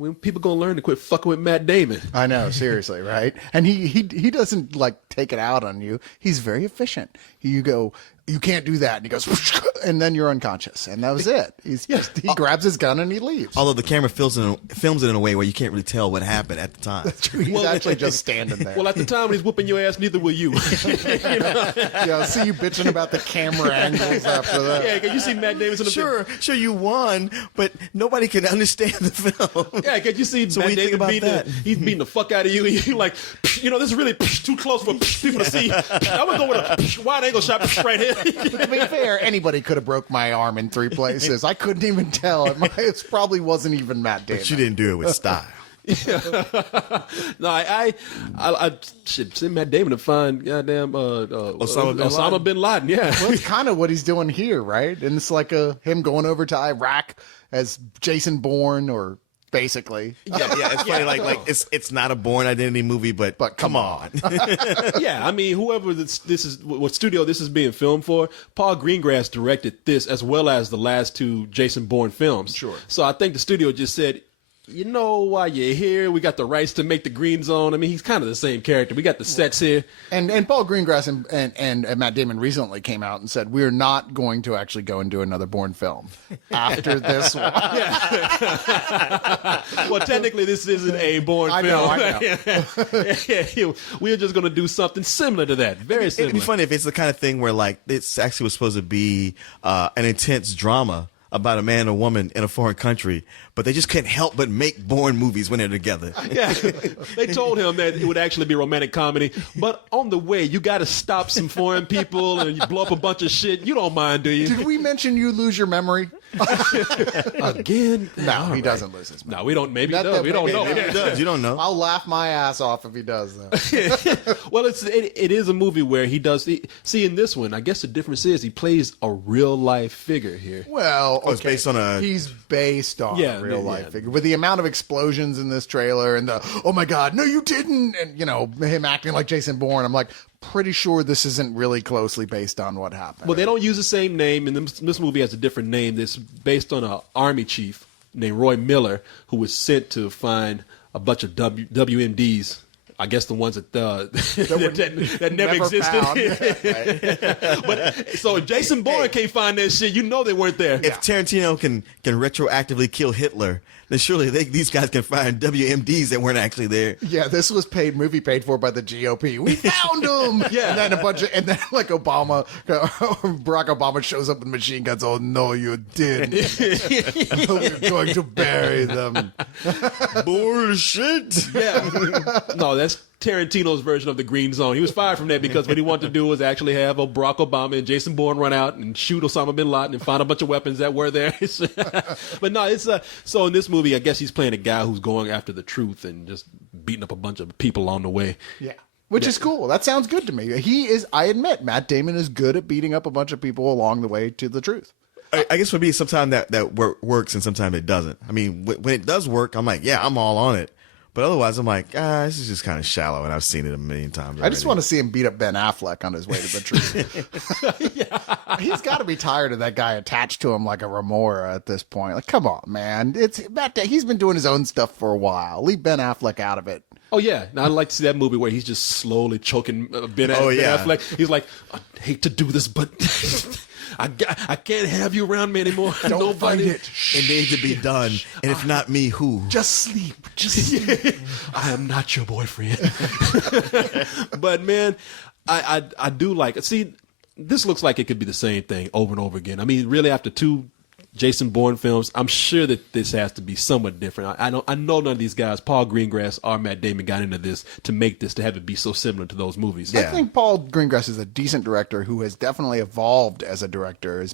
When people gonna learn to quit fucking with Matt Damon? I know, seriously, right? And he doesn't like take it out on you. He's very efficient. You go, you can't do that, and he goes, and then you're unconscious, and that was it. He grabs his gun and he leaves. Although the camera films it in a way where you can't really tell what happened at the time. That's true. He's actually just standing there. Well, at the time when he's whooping your ass, neither will you. Yeah, I'll see you bitching about the camera angles after that. Yeah, can you see Matt Damon in the Sure, you won, but nobody can understand the film. Yeah, can you see So Matt what do you think Damon about that? he's beating the fuck out of you, and you're like, this is really too close for people to see. I would go with a wide angle shot right here. To be fair, anybody could have broke my arm in 3 places. I couldn't even tell. It probably wasn't even Matt Damon. But you didn't do it with style. No, I should send Matt Damon to find goddamn Osama bin Laden. Yeah, Well, it's kind of what he's doing here, right? And it's like him going over to Iraq as Jason Bourne, or basically. Yeah, it's funny. Like it's not a Bourne Identity movie, but come on. yeah. I mean, whoever this is, what studio this is being filmed for, Paul Greengrass directed this as well as the last 2 Jason Bourne films. Sure. So I think the studio just said, you know, while you're here, we got the rights to make the Green Zone. I mean, he's kind of the same character. We got the sets here. And Paul Greengrass and Matt Damon recently came out and said, we're not going to actually go and do another Bourne film after this one. Well, technically, this isn't a Bourne I film. know. We're just going to do something similar to that. Very similar. It'd be funny if it's the kind of thing where like it's actually was supposed to be an intense drama about a man or woman in a foreign country, but they just couldn't help but make Bourne movies when they're together. Yeah, they told him that it would actually be a romantic comedy, but on the way, you got to stop some foreign people and you blow up a bunch of shit. You don't mind, do you? Did we mention you lose your memory? Again? No, he doesn't lose his memory. No, we don't. Maybe he does. We don't know. Maybe it does. You don't know. I'll laugh my ass off if he does, though. Well, it is a movie where he does. See, in this one, I guess the difference is he plays a real life figure here. Well, it's based on a... He's based on a real life yeah. figure. With the amount of explosions in this trailer and the, oh my God, no, you didn't. And, him acting like Jason Bourne. I'm like, pretty sure this isn't really closely based on what happened. Well, they don't use the same name, and this movie has a different name. That's based on an army chief named Roy Miller, who was sent to find a bunch of WMDs. I guess the ones that that never existed. But so if Jason Bourne can't find that shit, you know they weren't there. If Tarantino can retroactively kill Hitler, then surely these guys can find WMDs that weren't actually there. Yeah, this was movie paid for by the GOP. We found them. Yeah. And then like Barack Obama shows up with machine guns. Oh no, you didn't. We're going to bury them. Bullshit. Yeah. No, that's Tarantino's version of the Green Zone. He was fired from that because what he wanted to do was actually have Barack Obama and Jason Bourne run out and shoot Osama bin Laden and find a bunch of weapons that were there. But no, it's so in this movie, I guess he's playing a guy who's going after the truth and just beating up a bunch of people on the way. Yeah. Which is cool. That sounds good to me. I admit, Matt Damon is good at beating up a bunch of people along the way to the truth. I guess for me, sometimes that works and sometimes it doesn't. I mean, when it does work, I'm like, yeah, I'm all on it. But otherwise, I'm like, this is just kind of shallow, and I've seen it a million times already. I just want to see him beat up Ben Affleck on his way to the truth. He's got to be tired of that guy attached to him like a remora at this point. Like, come on, man. He's been doing his own stuff for a while. Leave Ben Affleck out of it. Oh, yeah. Now, I'd like to see that movie where he's just slowly choking Ben Affleck. He's like, I hate to do this, but I can't have you around me anymore. Don't fight it. It needs to be done. And if not me, who? Just sleep. Just sleep. I am not your boyfriend. But, man, I do like it. See, this looks like it could be the same thing over and over again. I mean, really, after 2 Jason Bourne films, I'm sure that this has to be somewhat different. I know none of these guys, Paul Greengrass or Matt Damon, got into this to make this, to have it be so similar to those movies. I think Paul Greengrass is a decent director who has definitely evolved as a director.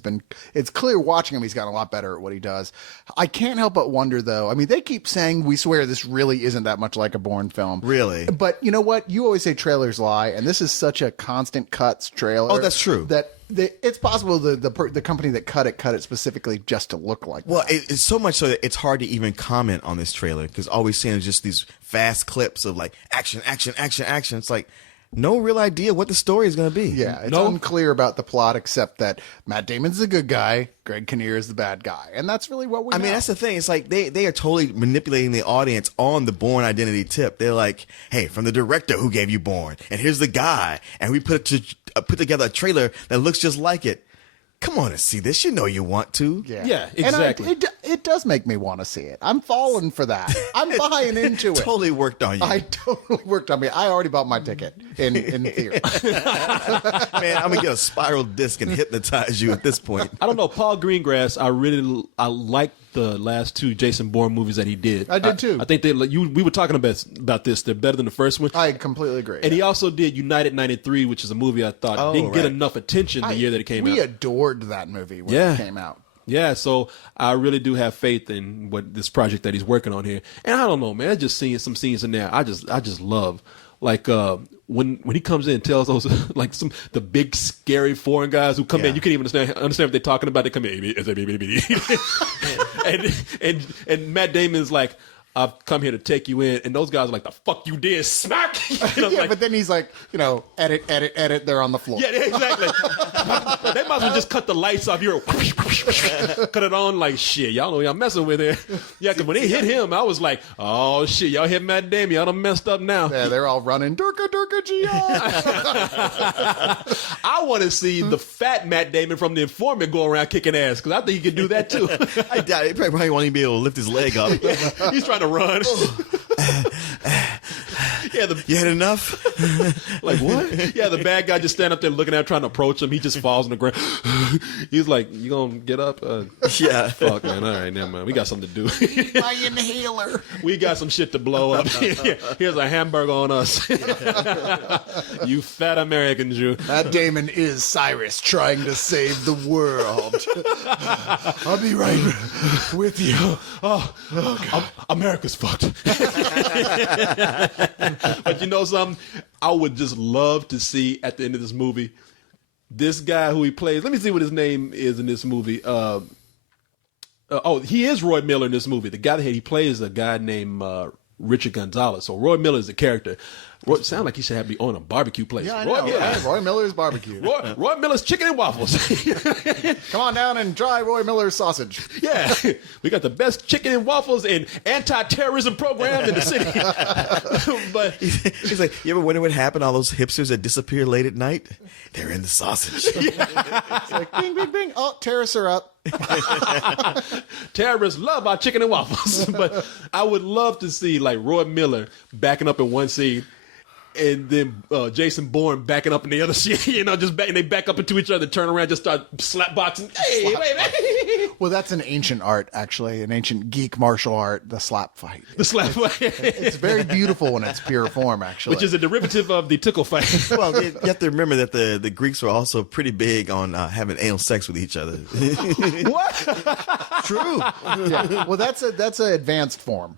It's clear watching him, he's gotten a lot better at what he does. I can't help but wonder, though. I mean, they keep saying, we swear this really isn't that much like a Bourne film. Really? But you know what? You always say trailers lie, and this is such a constant cuts trailer. Oh, that's true. That it's possible the company that cut it specifically just to look like Well, that. it's so much so that it's hard to even comment on this trailer because all we're seeing is just these fast clips of like action, action, action, action. It's like, no real idea what the story is going to be. Yeah, it's No. unclear about the plot, except that Matt Damon's the good guy, Greg Kinnear is the bad guy, and that's really what we. I mean, that's the thing. It's like they are totally manipulating the audience on the Bourne identity tip. They're like, hey, from the director who gave you Bourne, and here's the guy, and we put together a trailer that looks just like it. Come on and see this. You know you want to. Yeah, And exactly. it does make me want to see it. I'm falling for that. I'm buying into it. Totally worked on you. I totally worked on me. I already bought my ticket in theater. Man, I'm going to get a spiral disc and hypnotize you at this point. I don't know. Paul Greengrass, I like the last two Jason Bourne movies that he did. I did too. I think we were talking about this. They're better than the first one. I completely agree. And he also did United 93, which is a movie I thought didn't get right. enough attention the year that it came we out. adored that movie when Yeah. it came out. Yeah, so I really do have faith in what this project that he's working on here. And I don't know, man. I just seeing some scenes in there. I just love like when he comes in and tells those like the big scary foreign guys who come in, you can't even understand what they're talking about. They come in and Matt Damon's like, I've come here to take you in, and those guys are like, the fuck you did, smack. Yeah, but then he's like, edit. They're on the floor. Yeah, exactly. They might as well just cut the lights off. You're cut it on like shit. Y'all know y'all messing with it. Yeah, because when they hit him, I was like, oh shit, y'all hit Matt Damon. Y'all done messed up now. Yeah, they're all running. Durka Gia. I want to see the fat Matt Damon from The Informant go around kicking ass because I think he could do that too. I doubt it. He probably won't even be able to lift his leg up. He's trying to run. Yeah, You had enough? like what? Yeah, the bad guy just stand up there looking at him, trying to approach him. He just falls on the ground. He's like, "You gonna get up?" Yeah. Fuck, man. All right, never mind. We got something to do. My inhaler. We got some shit to blow up. Here's a hamburger on us. You fat American Jew. Matt Damon is Cyrus trying to save the world. I'll be right with you. America's fucked. But you know something? I would just love to see at the end of this movie, this guy who he plays. Let me see what his name is in this movie. He is Roy Miller in this movie. The guy that he plays is a guy named Richard Gonzalez. So Roy Miller is the character. Sound like he should have be on a barbecue place. Yeah, I Roy know. Miller. Right? Roy Miller's barbecue. Roy Miller's chicken and waffles. Come on down and try Roy Miller's sausage. Yeah, we got the best chicken and waffles and anti-terrorism program in the city. But He's like, you ever wonder what happened to all those hipsters that disappear late at night? They're in the sausage. It's like, bing, bing, bing. Oh, terrorists are up. terrorists love our chicken and waffles. But I would love to see like Roy Miller backing up in one scene, and then Jason Bourne backing up in the other scene. They back up into each other, turn around, just start slap boxing. Hey, wait. Well, that's an ancient art, actually, an ancient geek martial art, the slap fight. The slap fight, It's very beautiful in its pure form, actually. which is a derivative of the tickle fight. Well, you have to remember that the Greeks were also pretty big on having anal sex with each other. what? True. Yeah. Well, that's an advanced form.